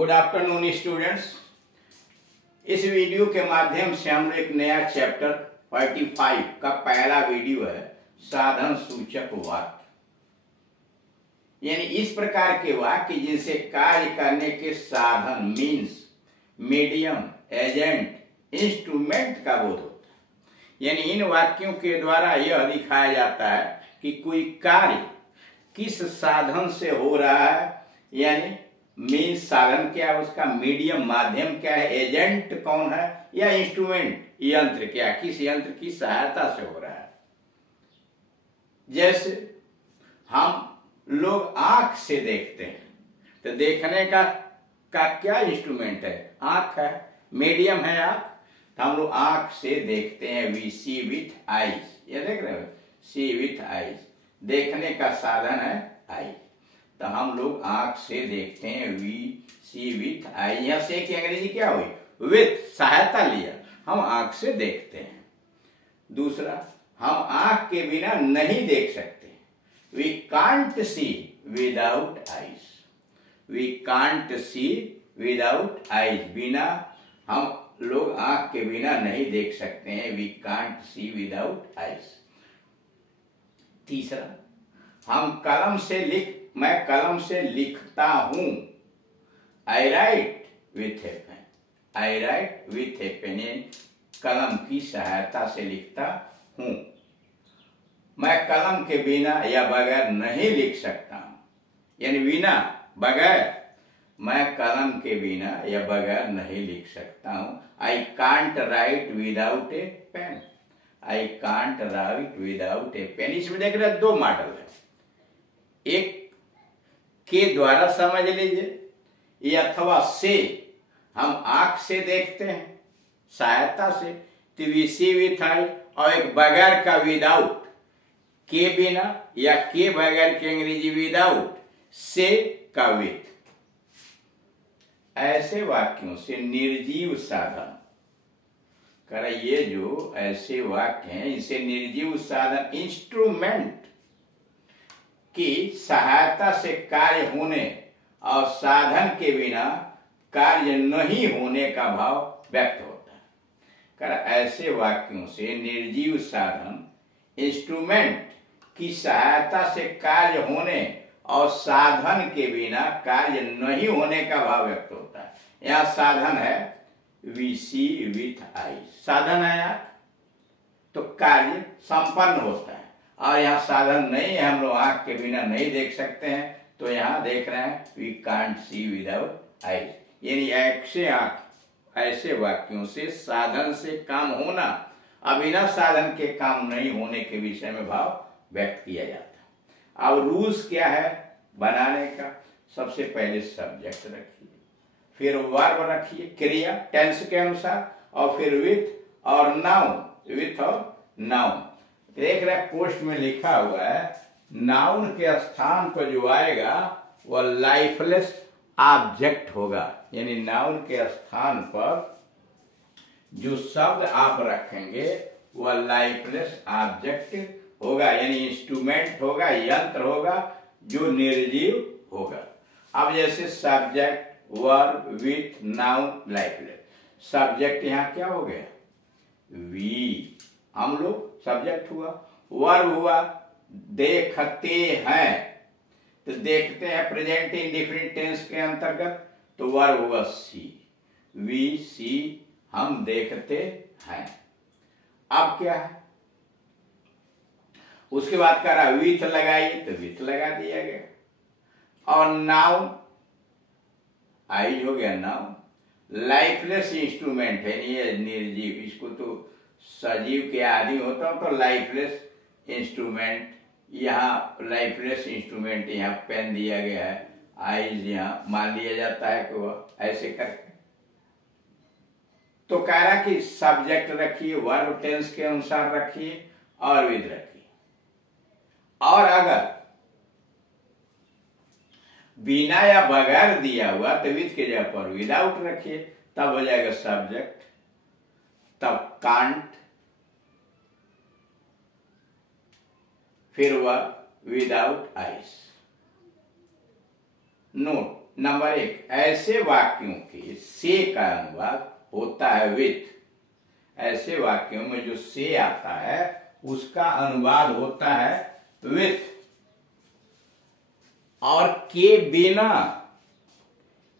Good afternoon students. इस video के माध्यम से हम एक नया चैप्टर 45 का पहला वीडियो है, साधन सूचक वाक्य। यानी इस प्रकार के वाक्य जिनसे कार्य करने के साधन मीन्स, मीडियम, एजेंट, इंस्ट्रूमेंट का बोध होता है। यानी इन वाक्यों के द्वारा यह दिखाया जाता है कि कोई कार्य किस साधन से हो रहा है। यानी मीन्स साधन क्या है, उसका मीडियम माध्यम क्या है, एजेंट कौन है, या इंस्ट्रूमेंट यंत्र क्या, किस यंत्र की सहायता से हो रहा है। जैसे हम लोग आंख से देखते हैं तो देखने का क्या इंस्ट्रूमेंट है, आंख है, मीडियम है आंख, तो हम लोग आंख से देखते हैं। वी सी विथ आईज, ये देख रहे हो, सी विथ आईज, देखने का साधन है आई, तो हम लोग आंख से देखते हैं। वी सी विथ आई, यहां से की अंग्रेजी क्या हुई, विथ, सहायता लिया, हम आंख से देखते हैं। दूसरा, हम आंख के बिना नहीं देख सकते। We can't see without eyes, we can't see without eyes, बिना, हम लोग आंख के बिना नहीं देख सकते हैं। We can't see without eyes. तीसरा, हम कलम से मैं कलम से लिखता हूं। I write with a pen, I write with a pen, कलम की सहायता से लिखता हूं। मैं कलम के बिना या बगैर नहीं लिख सकता हूं। यानी बिना, बगैर, मैं कलम के बिना या बगैर नहीं लिख सकता हूं। I can't write without a pen, I can't write without a pen. इसमें देख रहे दो मॉडल है, एक के द्वारा समझ लीजिए, ये अथवा से, हम आंख से देखते हैं सहायता से, तो वी सी विथ आई, और एक बगैर का विदाउट, के बिना या के बगैर की अंग्रेजी विदाउट, से का विथ। ऐसे वाक्यों से निर्जीव साधन कर, ये जो ऐसे वाक्य हैं इसे निर्जीव साधन, इंस्ट्रूमेंट की सहायता से कार्य होने और साधन के बिना कार्य नहीं होने का भाव व्यक्त होता है। कर ऐसे वाक्यों से निर्जीव साधन, इंस्ट्रूमेंट की सहायता से कार्य होने और साधन के बिना कार्य नहीं होने का भाव व्यक्त होता है। यहाँ साधन है वी सी विथ आई, साधन है यार, तो कार्य संपन्न होता है। और यहाँ साधन नहीं है, हम लोग आंख के बिना नहीं देख सकते हैं, तो यहाँ देख रहे हैं we can't see without eyes. यानी ऐसे वाक्यों से साधन से काम होना और बिना साधन के काम नहीं होने के विषय में भाव व्यक्त किया जाता है। अब रूल्स क्या है बनाने का, सबसे पहले सब्जेक्ट रखिए, फिर वर्ब रखिए क्रिया टेंस के अनुसार, और फिर विथ और नाउन, विथ और नाउन। देख रहे पोस्ट में लिखा हुआ है, नाउन के स्थान पर जो आएगा वह लाइफलेस ऑब्जेक्ट होगा। यानी नाउन के स्थान पर जो शब्द आप रखेंगे वह लाइफलेस ऑब्जेक्ट होगा, यानी इंस्ट्रूमेंट होगा, यंत्र होगा जो निर्जीव होगा। अब जैसे subject, verb, with, noun, lifeless. Subject यहाँ क्या हो गया, वी, हम लोग सब्जेक्ट हुआ। वर्ब हुआ देखते हैं, तो देखते हैं प्रेजेंट इंडेफिनिट टेंस के अंतर्गत, तो वर्ब हुआ सी, वी सी, हम देखते हैं। अब क्या है, उसके बाद करा विथ लगाइए, तो विथ लगा दिया गया। और नाउन, आई हो गया नाउन, लाइफलेस इंस्ट्रूमेंट है, ये निर्जीव, इसको तो सजीव के आदि होता हो तो लाइफलेस इंस्ट्रूमेंट, यहाँ लाइफलेस इंस्ट्रूमेंट, यहाँ पेन दिया गया है, आईज यहाँ मान लिया जाता है कि वह ऐसे करके। तो कह रहा कि सब्जेक्ट रखिए, वर्ब टेंस के अनुसार रखिए और विद रखिए। और अगर बिना या बगैर दिया हुआ तो विद के जगह पर विदाउट रखिए, तब हो जाएगा सब्जेक्ट, तब कांट, फिर वह विदाउट आइस। नोट, नंबर 1, ऐसे वाक्यों के से का अनुवाद होता है विथ। ऐसे वाक्यों में जो से आता है उसका अनुवाद होता है विथ। और के बिना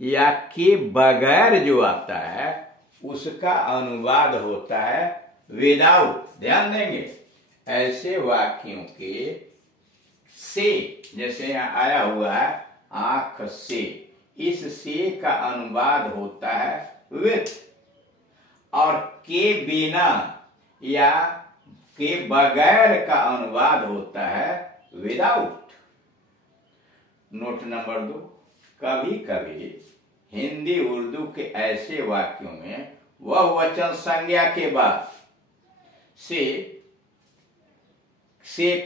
या के बगैर जो आता है उसका अनुवाद होता है विदाउट। ध्यान देंगे, ऐसे वाक्यों के से, जैसे यहां आया हुआ है आंख से, इस से का अनुवाद होता है विथ। और के बिना या के बगैर का अनुवाद होता है विदाउट। नोट नंबर 2, कभी कभी हिंदी उर्दू के ऐसे वाक्यों में वह वचन संज्ञा के बाद से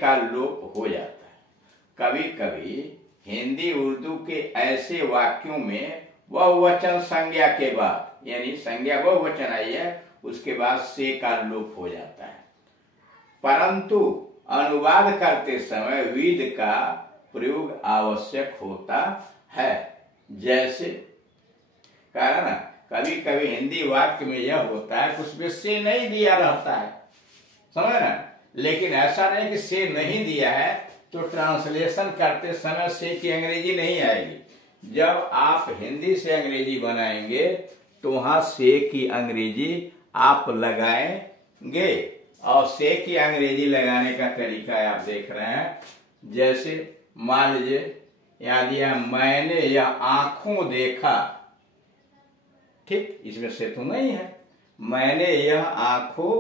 का लोप हो जाता है। कभी कभी हिंदी उर्दू के ऐसे वाक्यों में वह वचन संज्ञा के बाद, यानी संज्ञा वह वचन आई है उसके बाद से का लोप हो जाता है, परंतु अनुवाद करते समय विद का प्रयोग आवश्यक होता है। जैसे कारण कभी कभी हिंदी वाक्य में यह होता है कुछ में से नहीं दिया रहता है, समझ ना, लेकिन ऐसा नहीं कि से नहीं दिया है तो ट्रांसलेशन करते समय से की अंग्रेजी नहीं आएगी। जब आप हिंदी से अंग्रेजी बनाएंगे तो वहां से की अंग्रेजी आप लगाएंगे। और से की अंग्रेजी लगाने का तरीका आप देख रहे हैं। जैसे मान लीजिए यहां दिया मैंने यह आंखों देखा, ठीक, इसमें से तो नहीं है। मैंने यह आंखों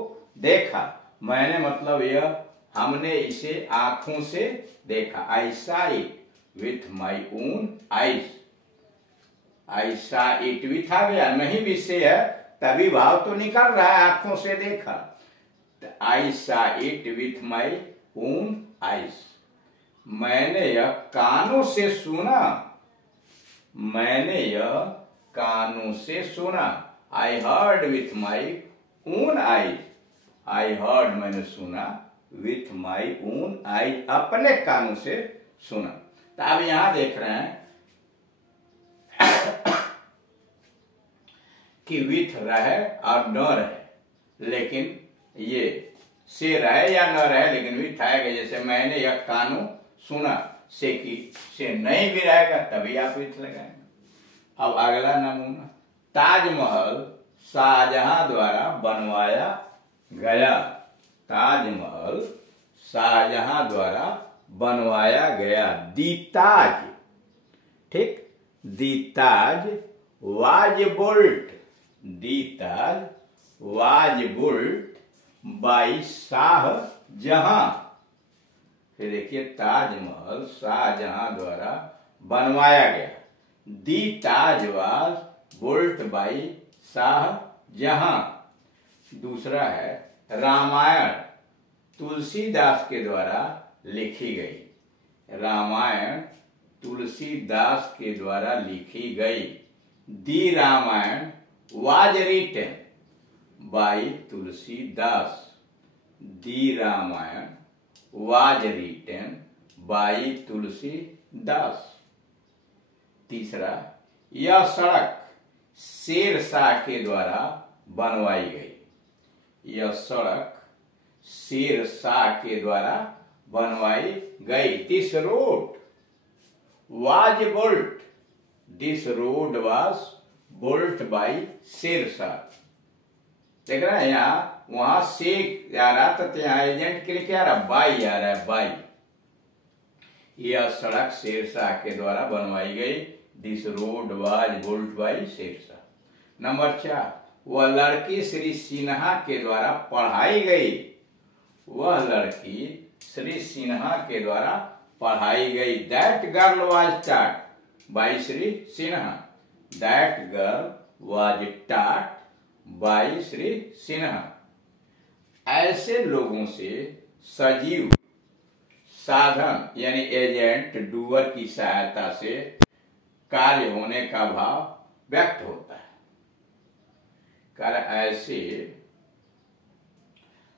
देखा, मैंने मतलब यह हमने इसे आंखों से देखा। I saw it with my own eyes. I saw it with आ गया, नहीं भी से है तभी भाव तो निकल रहा है, आंखों से देखा। I saw it with my own eyes. मैंने यह कानों से सुना, मैंने यह कानों से सुना। I heard with my own eyes. I heard मैंने सुना, विथ माई ओन आईज अपने कानों से सुना। तो अब यहां देख रहे हैं कि विथ रहे और न रहे, लेकिन ये से रहे या न रहे लेकिन विथ आएगा। जैसे मैंने यह कानों सुना, से की से नहीं भी रहेगा तभी आप विथ लगाएंगे। अब अगला नमूना, ताजमहल शाहजहां द्वारा बनवाया गया। ताजमहल शाहजहां द्वारा बनवाया गया। दी ताज, ठीक, the Taj was built. The Taj was built by Shah Jahan. फिर देखिए ताजमहल शाहजहां द्वारा बनवाया गया। The Taj was built by Shah Jahan. दूसरा है रामायण तुलसीदास के द्वारा लिखी गई। रामायण तुलसीदास के द्वारा लिखी गई। The Ramayana was written by Tulsidas. The Ramayana was written by Tulsidas. तीसरा, यह सड़क शेरशाह के द्वारा बनवाई गई। यह सड़क शेरशाह के द्वारा बनवाई गई। This road was built. This road was built by Shershah. देख रहे हैं यहां वहां से आ रहा था, यहाँ एजेंट के लिए क्या आ रहा, बाई आ रहा है, बाई। यह सड़क शेरशाह के द्वारा बनवाई गई। This road was built by Shershah. Number 4, वह लड़की श्री सिन्हा के द्वारा पढ़ाई गई। वह लड़की श्री सिन्हा के द्वारा पढ़ाई गई। That girl was taught by Shri Sinha. That girl was taught by Shri Sinha. ऐसे लोगों से सजीव साधन यानी एजेंट डूअर की सहायता से कार्य होने का भाव व्यक्त होता है। ऐसे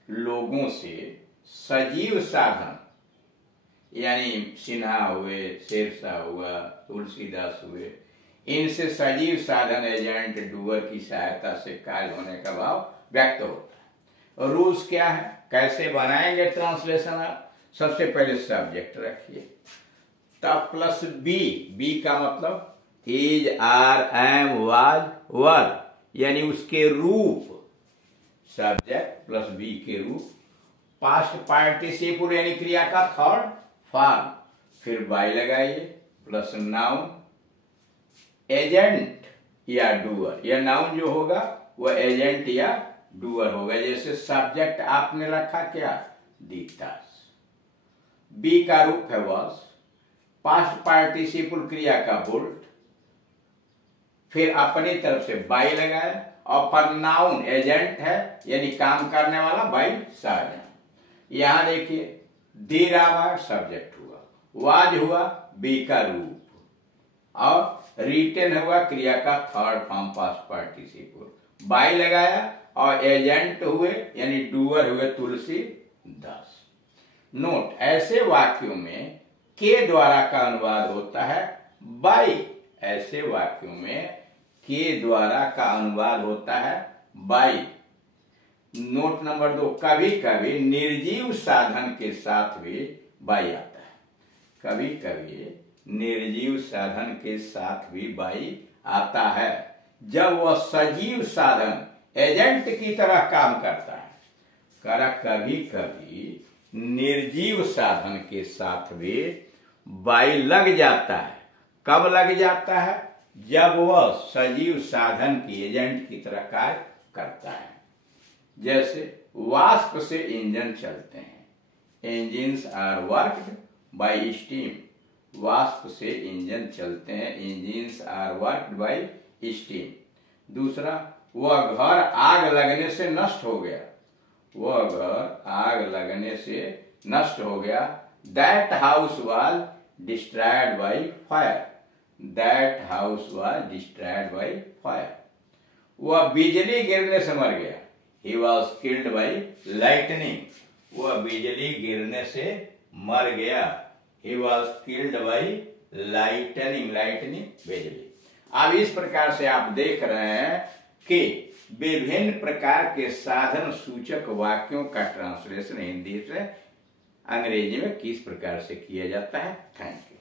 लोगों से सजीव साधन यानी सिन्हा हुए, शेरशाह हुआ, तुलसीदास हुए, इनसे सजीव साधन एजेंट डूअर की सहायता से कार्य होने का भाव व्यक्त होता है। और रूल्स क्या है, कैसे बनाएंगे ट्रांसलेशन आप? सबसे पहले सब्जेक्ट रखिए, तब प्लस बी, बी का मतलब इज, आर, एम, वाज, वर, यानी उसके रूप, सब्जेक्ट प्लस बी के रूप, पास्ट पार्टिसिपल यानी क्रिया का थर्ड फॉर्म, फिर बाई लगाइए, प्लस नाउन, एजेंट या डूअर, या नाउन जो होगा वह एजेंट या डूअर होगा। जैसे सब्जेक्ट आपने रखा क्या, दीप्तास, बी का रूप है वॉज, पास्ट पार्टिसिपल क्रिया का बुल्ट, फिर अपनी तरफ से बाई लगाया, और पर नाउन एजेंट है यानी काम करने वाला, बाई साजन। यहां देखिए दी रामा सब्जेक्ट हुआ, वाज हुआ बी का रूप, और रिटेन हुआ क्रिया का third form past participle, by लगाया, और एजेंट हुए यानी डूअर हुए तुलसी दास। नोट, ऐसे वाक्यों में के द्वारा का अनुवाद होता है बाई, ऐसे वाक्यों में के द्वारा का अनुवाद होता है बाई। नोट नंबर 2, कभी कभी निर्जीव साधन के साथ भी बाई आता है, कभी कभी निर्जीव साधन के साथ भी बाई आता है जब वह सजीव साधन एजेंट की तरह काम करता है। कभी कभी निर्जीव साधन के साथ भी बाई लग जाता है। कब लग जाता है? जब वह सजीव साधन की एजेंट की तरह कार्य करता है। जैसे वाष्प से इंजन चलते हैं, engines are worked by steam, वाष्प से इंजन चलते हैं, engines are worked by steam. दूसरा, वह घर आग लगने से नष्ट हो गया, वह घर आग लगने से नष्ट हो गया। That house was destroyed by fire, that house was destroyed by fire. वह बिजली गिरने से मर गया, he was killed by lightning, वह बिजली गिरने से मर गया, he was killed by lightning, lightning बिजली। अब इस प्रकार से आप देख रहे हैं कि विभिन्न प्रकार के साधन सूचक वाक्यों का ट्रांसलेशन हिंदी से अंग्रेजी में किस प्रकार से किया जाता है। Thank you.